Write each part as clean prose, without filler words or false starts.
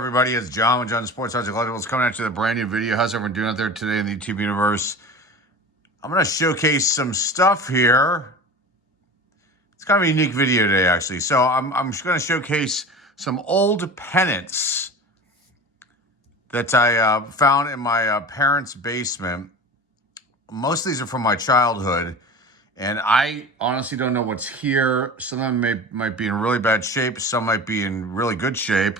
everybody? It's John with John Sports House Collectibles coming at you with a brand new video. How's everyone doing out there today in the YouTube universe? I'm going to showcase some stuff here. It's kind of a unique video today, actually. So I'm going to showcase some old pennants that I found in my parents' basement. Most of these are from my childhood, and I honestly don't know what's here. Some of them might be in really bad shape. Some might be in really good shape.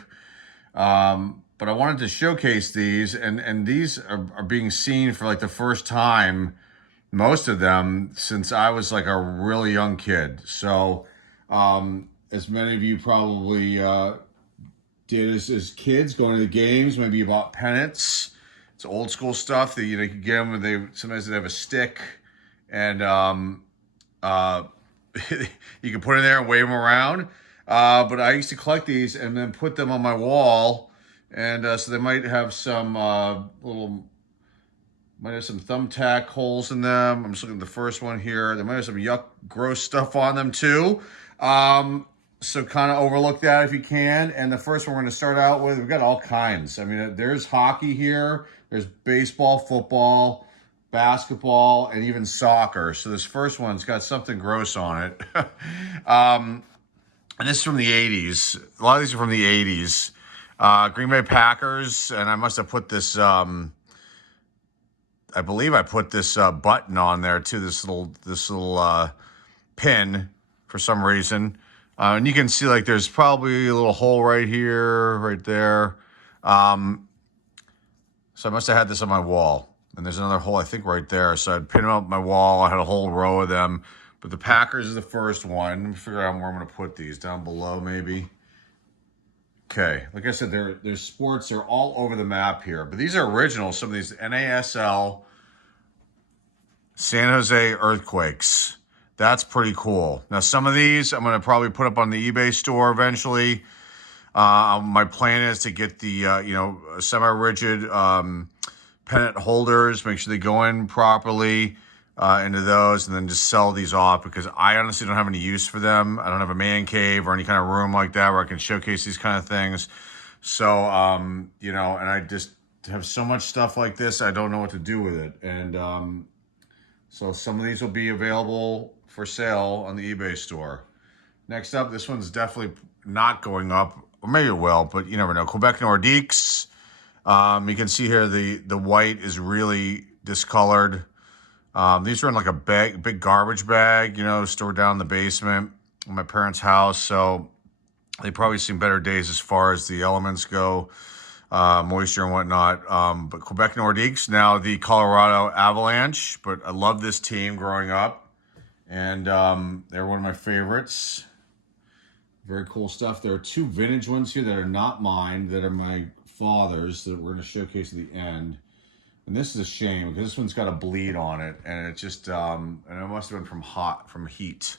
But I wanted to showcase these, and these are being seen for like the first time, most of them, since I was like a really young kid. So, as many of you probably did as kids, going to the games, maybe you bought pennants. It's old school stuff that you could get them, and sometimes they have a stick, and you can put it in there and wave them around. But I used to collect these and then put them on my wall, and so they might have some might have some thumbtack holes in them. I'm just looking at the first one here. They might have some yuck, gross stuff on them too. So kind of overlook that if you can. And the first one we're going to start out with, we've got all kinds. I mean, there's hockey here. There's baseball, football, basketball, and even soccer. So this first one's got something gross on it. And this is from the 80s. A lot of these are from the 80s. Green Bay Packers, and I must have put this, I believe I put this button on there too, this little pin for some reason. And you can see like there's probably a little hole right here, right there. So I must have had this on my wall. And there's another hole, I think, right there. So I'd pin them up my wall. I had a whole row of them. But the Packers is the first one. Let me figure out where I'm going to put these. Down below, maybe. Okay. Like I said, there's sports. They're all over the map here. But these are original. Some of these NASL San Jose Earthquakes. That's pretty cool. Now, some of these I'm going to probably put up on the eBay store eventually. My plan is to get the, semi-rigid pennant holders, make sure they go in properly into those, and then just sell these off because I honestly don't have any use for them. I don't have a man cave or any kind of room like that where I can showcase these kind of things. So, and I just have so much stuff like this, I don't know what to do with it. And so some of these will be available for sale on the eBay store. Next up, this one's definitely not going up, or maybe it will, but you never know. Quebec Nordiques. You can see here the white is really discolored. These are in like a big garbage bag, stored down in the basement in my parents' house. So they've probably seen better days as far as the elements go, moisture and whatnot. But Quebec Nordiques, now the Colorado Avalanche. But I love this team growing up. And they're one of my favorites. Very cool stuff. There are two vintage ones here that are not mine, that are my father's, that we're going to showcase at the end. And this is a shame because this one's got a bleed on it, and it just and it must have been from heat.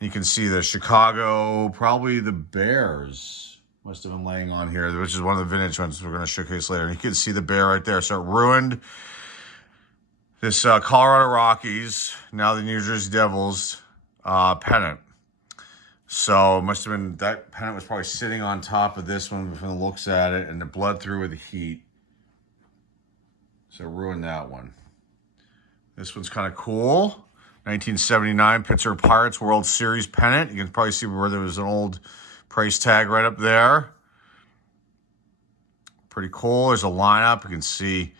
You can see the Chicago, probably the Bears must have been laying on here, which is one of the vintage ones we're going to showcase later. And you can see the bear right there. So it ruined this Colorado Rockies, now the New Jersey Devils pennant. So it must have been, that pennant was probably sitting on top of this one from the looks at it, and the blood through with the heat. So ruined that one. This one's kind of cool. 1979 Pittsburgh Pirates World Series pennant. You can probably see where there was an old price tag right up there. Pretty cool. There's a lineup. You can see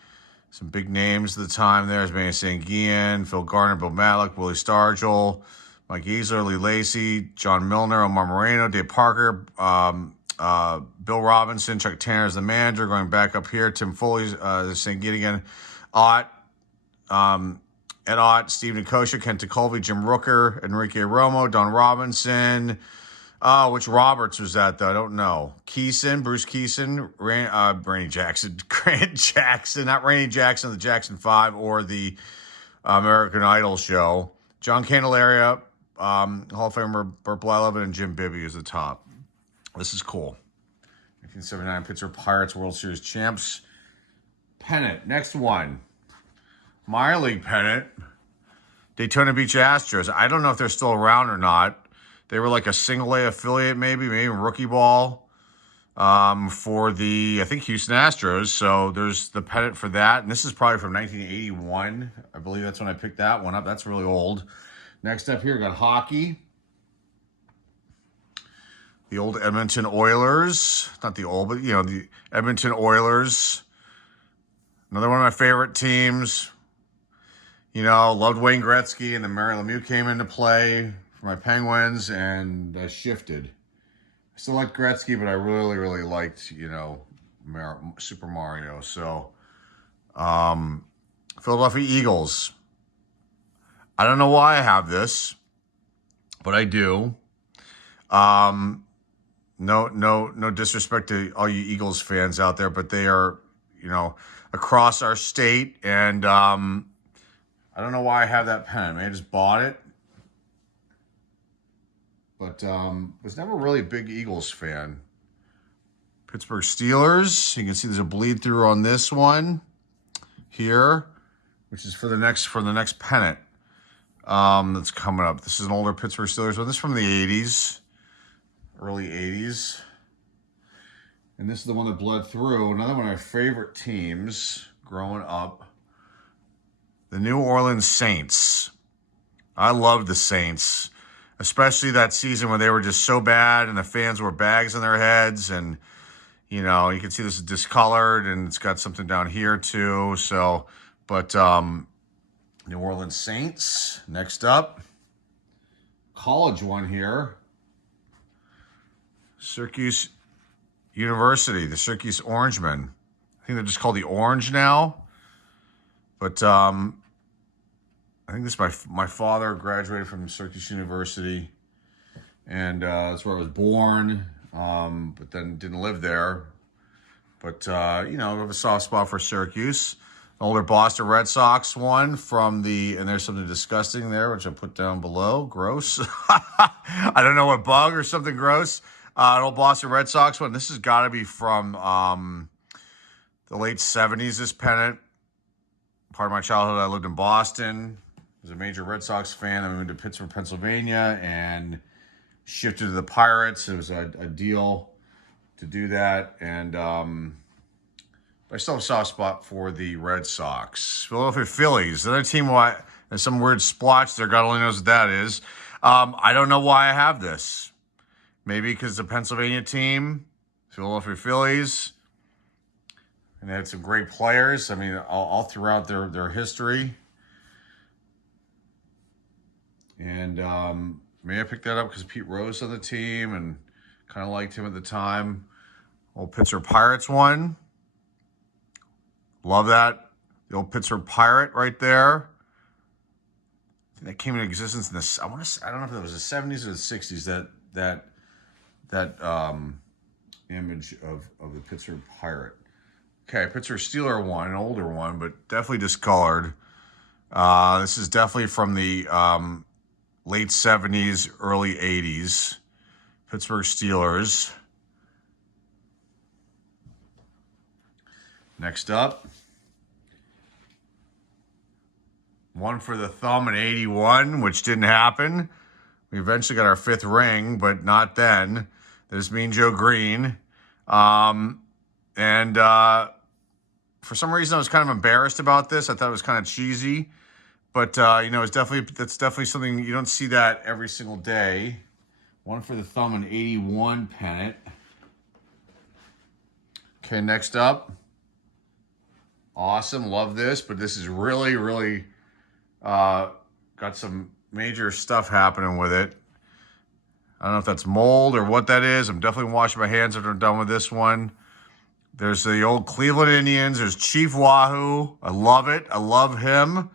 some big names at the time there. There's Manny Sanguian, Phil Garner, Bill Matlick, Willie Stargell, Mike Easler, Lee Lacy, John Milner, Omar Moreno, Dave Parker, Bill Robinson, Chuck Tanner as the manager. Going back up here, Tim Foley's the Sanguian again, Ed Ott, Steve Nikosha, Ken Tekulve, Jim Rooker, Enrique Romo, Don Robinson. Which Roberts was that, though? I don't know. Keeson, Bruce Keeson, Randy Jackson, Grant Jackson, not Randy Jackson, the Jackson 5 or the American Idol show. John Candelaria, Hall of Famer Burt Blyleven, and Jim Bibby is the top. This is cool. 1979 Pittsburgh Pirates World Series champs pennant. Next one. Minor league pennant. Daytona Beach Astros. I don't know if they're still around or not. They were like a single A affiliate, maybe rookie ball. for the, I think, Houston Astros. So there's the pennant for that. And this is probably from 1981. I believe that's when I picked that one up. That's really old. Next up here, got hockey. The old Edmonton Oilers. Not the old, but, the Edmonton Oilers. Another one of my favorite teams. Loved Wayne Gretzky, and then Mary Lemieux came into play for my Penguins, and I shifted. I still like Gretzky, but I really, really liked, Super Mario. So, Philadelphia Eagles. I don't know why I have this, but I do. No disrespect to all you Eagles fans out there, but they are, across our state, and I don't know why I have that pen. I just bought it, but was never really a big Eagles fan. Pittsburgh Steelers. You can see there's a bleed through on this one here, which is for the next pennant that's coming up. This is an older Pittsburgh Steelers one. This is from the 80s. Early 80s. And this is the one that bled through. Another one of my favorite teams growing up. The New Orleans Saints. I loved the Saints. Especially that season when they were just so bad and the fans wore bags on their heads. And, you can see this is discolored and it's got something down here too. So, but New Orleans Saints. Next up. College one here. Syracuse University, the Syracuse Orangemen. I think they're just called the Orange now. But I think this my father graduated from Syracuse University, and that's where I was born. But then didn't live there. But I have a soft spot for Syracuse. An older Boston Red Sox one from and there's something disgusting there, which I put down below. Gross. I don't know what bug or something gross. An old Boston Red Sox one. This has got to be from the late 70s, this pennant. Part of my childhood, I lived in Boston. I was a major Red Sox fan. Then we moved to Pittsburgh, Pennsylvania, and shifted to the Pirates. It was a deal to do that. And I still have a soft spot for the Red Sox. Philadelphia Phillies, another team. There's some weird splotch there. God only knows what that is. I don't know why I have this. Maybe because it's a Pennsylvania team, Philadelphia Phillies, and they had some great players. I mean, all throughout their history. And maybe I picked that up because Pete Rose on the team and kind of liked him at the time. Old Pittsburgh Pirates one. Love that. The old Pittsburgh Pirate right there. I think that came into existence in I don't know if it was the 70s or the 60s, that image of the Pittsburgh Pirate. Okay, Pittsburgh Steeler one, an older one, but definitely discolored. This is definitely from the late 70s, early 80s. Pittsburgh Steelers. Next up. One for the thumb in 81, which didn't happen. We eventually got our 5th ring, but not then. There's Mean Joe Green. For some reason, I was kind of embarrassed about this. I thought it was kind of cheesy. But, that's definitely something, you don't see that every single day. One for the thumb, an 81 pennant. Okay, next up. Awesome, love this. But this is really, really got some major stuff happening with it. I don't know if that's mold or what that is. I'm definitely washing my hands after I'm done with this one. There's the old Cleveland Indians. There's Chief Wahoo. I love it. I love him.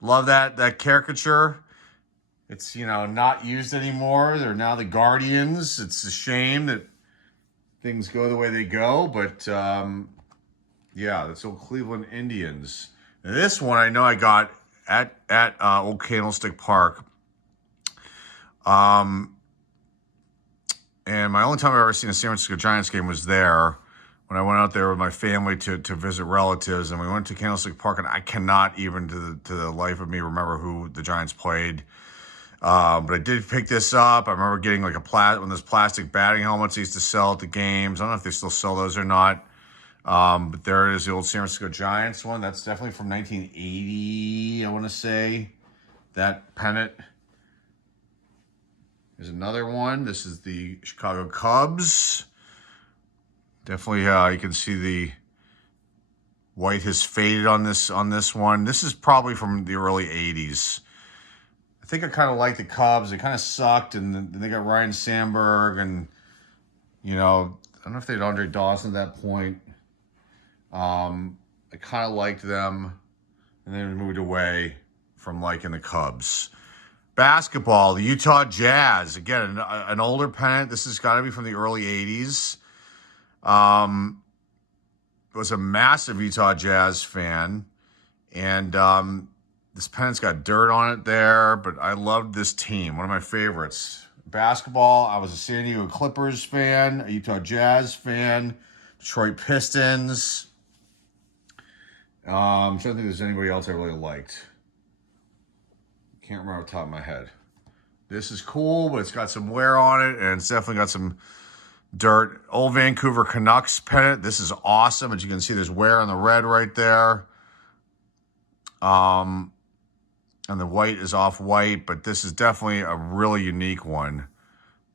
Love that caricature. It's, not used anymore. They're now the Guardians. It's a shame that things go the way they go. But, that's old Cleveland Indians. And this one I know I got at Old Candlestick Park. And my only time I've ever seen a San Francisco Giants game was there when I went out there with my family to visit relatives. And we went to Candlestick Park, and I cannot even to the life of me remember who the Giants played. But I did pick this up. I remember getting like one of those plastic batting helmets they used to sell at the games. I don't know if they still sell those or not. But there it is, the old San Francisco Giants one. That's definitely from 1980, I want to say. That pennant. There's another one. This is the Chicago Cubs. Definitely, you can see the white has faded on this one. This is probably from the early 80s. I think I kind of like the Cubs. They kind of sucked, and then they got Ryan Sandberg, and, I don't know if they had Andre Dawson at that point. I kind of liked them, and then moved away from liking the Cubs. Basketball, the Utah Jazz. Again, an older pennant. This has got to be from the early 80s. Was a massive Utah Jazz fan, and this pennant's got dirt on it there, but I loved this team. One of my favorites. Basketball, I was a San Diego Clippers fan, a Utah Jazz fan, Detroit Pistons. I'm trying to think if there's anybody else I really liked. Can't remember off the top of my head. This is cool, but it's got some wear on it, and it's definitely got some dirt. Old Vancouver Canucks pennant. This is awesome. As you can see, there's wear on the red right there. And the white is off-white, but this is definitely a really unique one.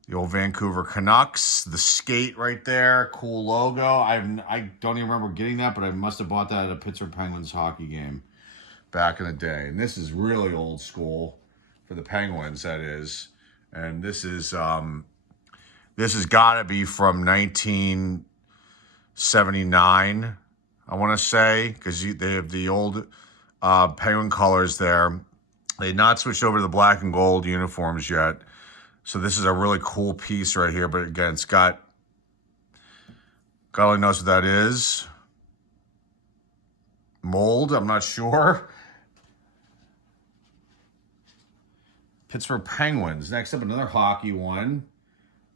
The old Vancouver Canucks. The skate right there. Cool logo. I don't even remember getting that, but I must have bought that at a Pittsburgh Penguins hockey game back in the day. And this is really old school for the Penguins, that is. And this has got to be from 1979, I want to say, because they have the old Penguin colors there. They've not switched over to the black and gold uniforms yet. So this is a really cool piece right here. But again, it's God only knows what that is. Mold, I'm not sure. Pittsburgh Penguins. Next up, another hockey one.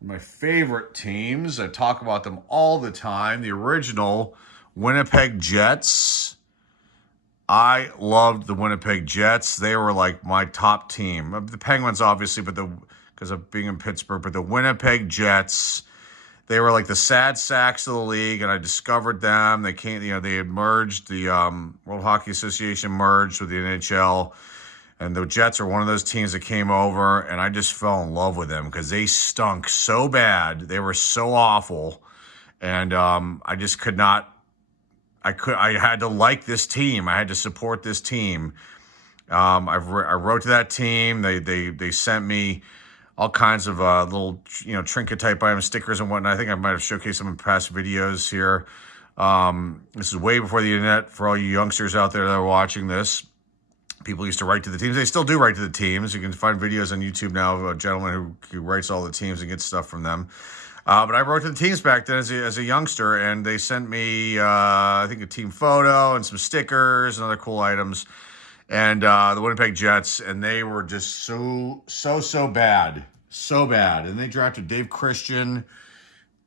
My favorite teams. I talk about them all the time. The original Winnipeg Jets. I loved the Winnipeg Jets. They were like my top team. The Penguins, obviously, because of being in Pittsburgh, but the Winnipeg Jets, they were like the sad sacks of the league, and I discovered them. They came, they had merged. The World Hockey Association merged with the NHL. And the Jets are one of those teams that came over, and I just fell in love with them because they stunk so bad. They were so awful. And I just could not, I had to like this team. I had to support this team. I wrote to that team. They sent me all kinds of little, trinket type items, stickers and whatnot. I think I might have showcased some in past videos here. This is way before the internet for all you youngsters out there that are watching this. People used to write to the teams. They still do write to the teams. You can find videos on YouTube now of a gentleman who writes all the teams and gets stuff from them. But I wrote to the teams back then as a youngster, and they sent me, I think, a team photo and some stickers and other cool items. And the Winnipeg Jets, and they were just so bad. So bad. And they drafted Dave Christian,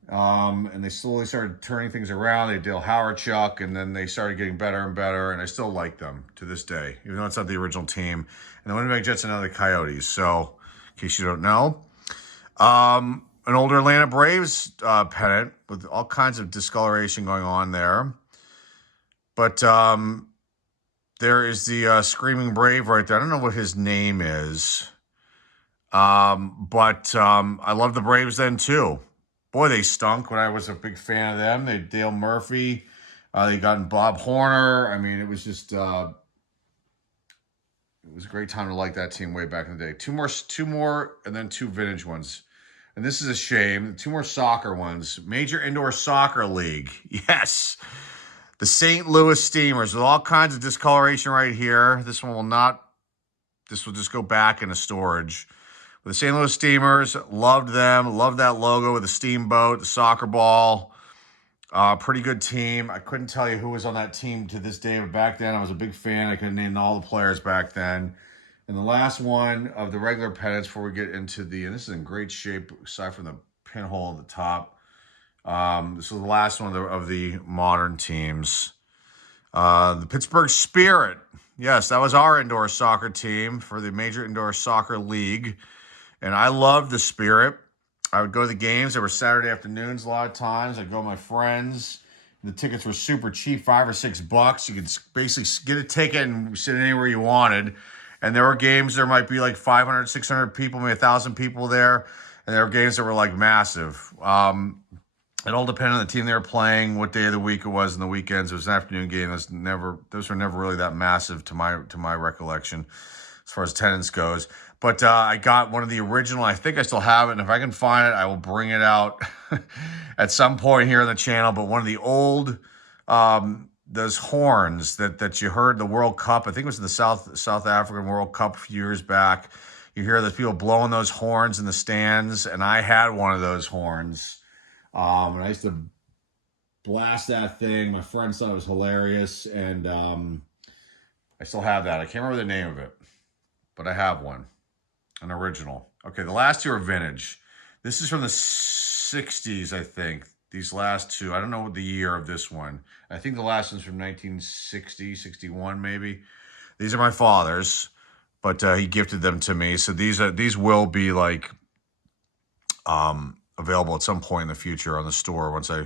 and they slowly started turning things around. They had Dale Hawerchuk, and then they started getting better and better, and I still like them to this day, even though it's not the original team. And the Winnipeg Jets are now the Coyotes, so in case you don't know. An older Atlanta Braves pennant with all kinds of discoloration going on there. But there is the Screaming Brave right there. I don't know what his name is. But I love the Braves then, too. Boy, they stunk when I was a big fan of them. They Dale Murphy. They got Bob Horner. I mean, it was just it was a great time to like that team way back in the day. Two more, and then two vintage ones. And this is a shame. Two more soccer ones. Major Indoor Soccer League. Yes. The St. Louis Steamers with all kinds of discoloration right here. This one will not. This will just go back into storage. The St. Louis Steamers, loved them. Loved that logo with the steamboat, the soccer ball. Pretty good team. I couldn't tell you who was on that team to this day, but back then I was a big fan. I couldn't name all the players back then. And the last one of the regular pennants before we get into and this is in great shape aside from the pinhole at the top. This is the last one of the modern teams. The Pittsburgh Spirit. Yes, that was our indoor soccer team for the Major Indoor Soccer League. And I loved the spirit. I would go to the games. They were Saturday afternoons a lot of times. I'd go with my friends. The tickets were super cheap, $5 or $6. You could basically get a ticket and sit anywhere you wanted. And there were games, there might be like 500, 600 people, maybe 1,000 people there. And there were games that were like massive. It all depended on the team they were playing, what day of the week it was, and the weekends. It was an afternoon game. Those were never really that massive to my recollection, as far as attendance goes. But I got one of the original. I think I still have it, and if I can find it, I will bring it out at some point here on the channel. But one of the old those horns that you heard the World Cup. I think it was in the South African World Cup a few years back. You hear those people blowing those horns in the stands, and I had one of those horns. And I used to blast that thing. My friends thought it was hilarious, and I still have that. I can't remember the name of it, but I have one, an original. Okay, the last two are vintage. This is from the 60s, I think. These last two, I don't know the year of this one. I think the last one's from 1960, 61 maybe. These are my father's, but he gifted them to me. So these will be like available at some point in the future on the store once I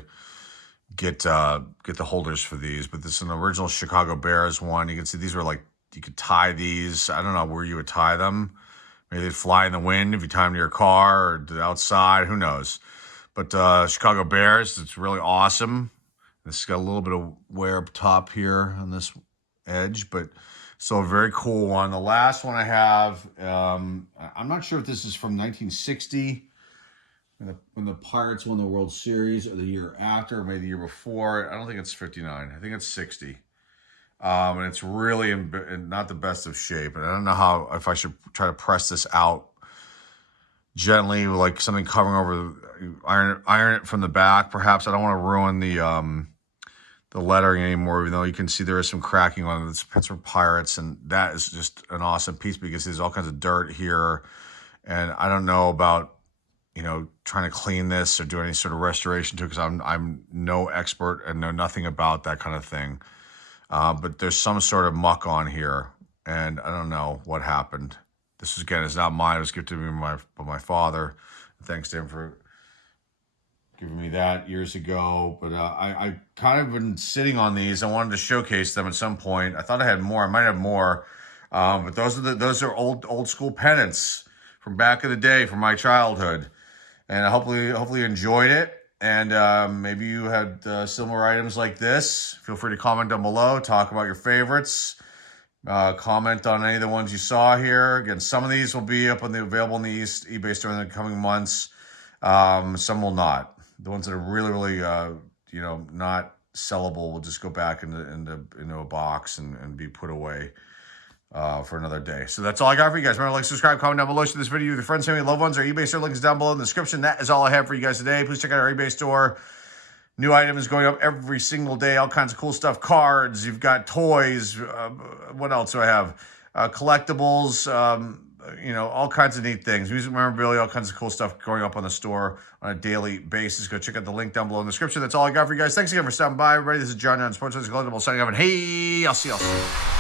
get the holders for these. But this is an original Chicago Bears one. You can see these were like, you could tie these. I don't know where you would tie them. Maybe they'd fly in the wind if you tie them to your car or outside. Who knows? But Chicago Bears, it's really awesome. This has got a little bit of wear up top here on this edge, but still a very cool one. The last one I have, I'm not sure if this is from 1960, when the Pirates won the World Series, or the year after, or maybe the year before. I don't think it's 59. I think it's 60. And it's really in not the best of shape. And I don't know if I should try to press this out gently, like something covering over, iron it from the back. Perhaps I don't want to ruin the lettering anymore, even though you can see there is some cracking on it. It's Pittsburgh Pirates, and that is just an awesome piece because there's all kinds of dirt here. And I don't know about, trying to clean this or do any sort of restoration to it, because I'm no expert and know nothing about that kind of thing. But there's some sort of muck on here, and I don't know what happened. This is not mine. It was gifted to me by my father. Thanks to him for giving me that years ago. But I kind of been sitting on these. I wanted to showcase them at some point. I thought I had more. I might have more. But those are old school pennants from back in the day, from my childhood. And hopefully you enjoyed it. And maybe you had similar items like this. Feel free to comment down below. Talk about your favorites. Comment on any of the ones you saw here. Again, some of these will be available in the eBay store in the coming months. Some will not. The ones that are really, not sellable will just go back into a box and be put away for another day. So that's all I got for you guys. Remember to like, subscribe, comment down below. Share this video with your friends, family, loved ones. Our eBay store link is down below in the description. That is all I have for you guys today. Please check out our eBay store. New items going up every single day. All kinds of cool stuff. Cards. You've got toys. What else do I have? Collectibles. All kinds of neat things. Music memorabilia. All kinds of cool stuff going up on the store on a daily basis. Go check out the link down below in the description. That's all I got for you guys. Thanks again for stopping by, everybody. This is John Sports Collectibles signing off. And hey, I'll see y'all soon.